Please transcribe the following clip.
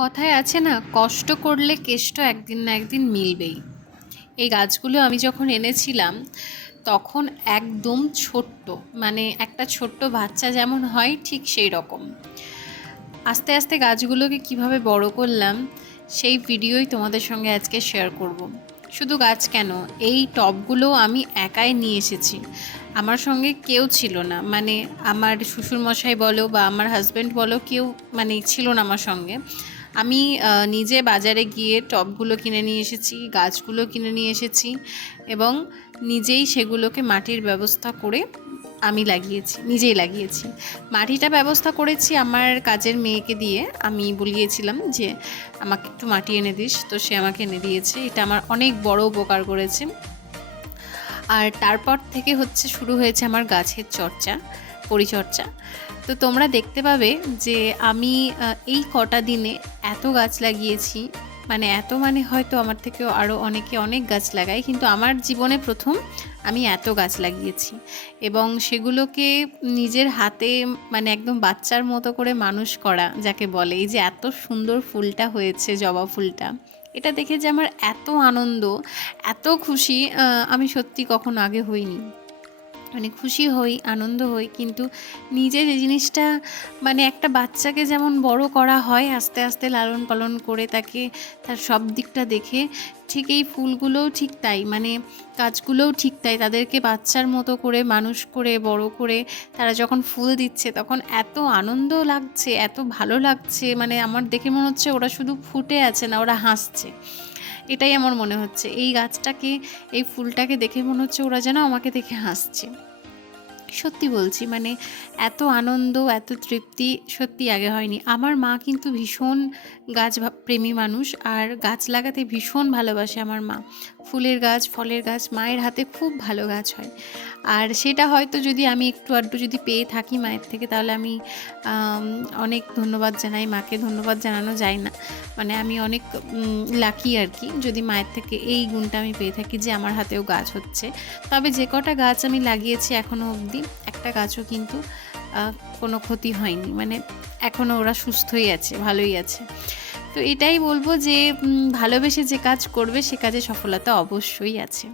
কথায় আছে না, কষ্ট করলে কেষ্ট একদিন না একদিন মিলবেই। এই গাছগুলো আমি যখন এনেছিলাম তখন একদম ছোট্ট, মানে একটা ছোট্ট বাচ্চা যেমন হয় ঠিক সেই রকম। আস্তে আস্তে গাছগুলোকে কিভাবে বড় করলাম সেই ভিডিওই তোমাদের সঙ্গে আজকে শেয়ার করব। শুধু গাছ কেন, এই টবগুলো আমি একাই নিয়ে এসেছি, আমার সঙ্গে কেউ ছিল না। মানে আমার শ্বশুরমশাই বলো বা আমার হাজব্যান্ড বলো, কেউ মানে ছিল না আমার সঙ্গে। আমি নিজে বাজারে গিয়ে টবগুলো কিনে নিয়ে এসেছি, গাছগুলো কিনে নিয়ে এসেছি এবং নিজেই সেগুলোকে মাটির ব্যবস্থা করে আমি নিজেই লাগিয়েছি। মাটিটা ব্যবস্থা করেছি আমার কাজের মেয়েকে দিয়ে। আমি বলিয়েছিলাম যে আমাকে একটু মাটি এনে দিস, তো সে আমাকে এনে দিয়েছে। এটা আমার অনেক বড় উপকার করেছে। আর তারপর থেকে শুরু হয়েছে আমার গাছের পরিচর্যা। তো তোমরা দেখতে পাবে যে আমি এই কটা দিনে এত গাছ লাগিয়েছি, মানে এত, মানে হয়তো আমার থেকেও আরও অনেকে অনেক গাছ লাগায়, কিন্তু আমার জীবনে প্রথম আমি এত গাছ লাগিয়েছি। এবং সেগুলোকে নিজের হাতে, মানে একদম বাচ্চার মতো করে মানুষ করা যাকে বলে, এই যে এত সুন্দর ফুলটা হয়েছে, জবা ফুলটা, এটা দেখে যে আমার এত আনন্দ, এত খুশি, আমি সত্যি কখনো আগে হইনি। মানে খুশি হই, আনন্দ হই, কিন্তু নিজে যে জিনিসটা, মানে একটা বাচ্চাকে যেমন বড় করা হয় আস্তে আস্তে লালন পালন করে, তাকে তার সব দিকটা দেখে, ঠিক এই ফুলগুলোও ঠিক তাই, মানে গাছগুলোও ঠিক তাই। তাদেরকে বাচ্চার মতো করে মানুষ করে বড় করে তারা যখন ফুল দিচ্ছে তখন এত আনন্দ লাগছে, এত ভালো লাগছে। মানে আমার দেখে মনে হচ্ছে ওরা শুধু ফুটে আছে না, ওরা হাসছে। এটাই আমার মনে হচ্ছে, এই গাছটাকে, এই ফুলটাকে দেখে মনে হচ্ছে ওরা যেন আমাকে দেখে হাসছে। সত্যি বলছি, মানে এত আনন্দ, এত তৃপ্তি সত্যি আগে হয়নি। আমার মা কিন্তু ভীষণ প্রেমী মানুষ, আর গাছ লাগাতে ভীষণ ভালোবাসে আমার মা। ফুলের গাছ, ফলের গাছ, মায়ের হাতে খুব ভালো গাছ হয়। আর সেটা হয়তো যদি আমি একটু আধটু যদি পেয়ে থাকি মায়ের থেকে, তাহলে আমি অনেক ধন্যবাদ জানাই মাকে। ধন্যবাদ জানানো যায় না, মানে আমি অনেক লাকি আর কি, যদি মায়ের থেকে এই গুণটা আমি পেয়ে থাকি যে আমার হাতেও গাছ হচ্ছে। তবে যে কটা গাছ আমি লাগিয়েছি এখনও অবধি, একটা গাছও কিন্তু কোনো ক্ষতি হয়নি, মানে এখনও ওরা সুস্থই আছে, ভালোই আছে। তো এটাই বলবো যে ভালোবেসে যে কাজ করবে সে কাজে সফলতা অবশ্যই আছে।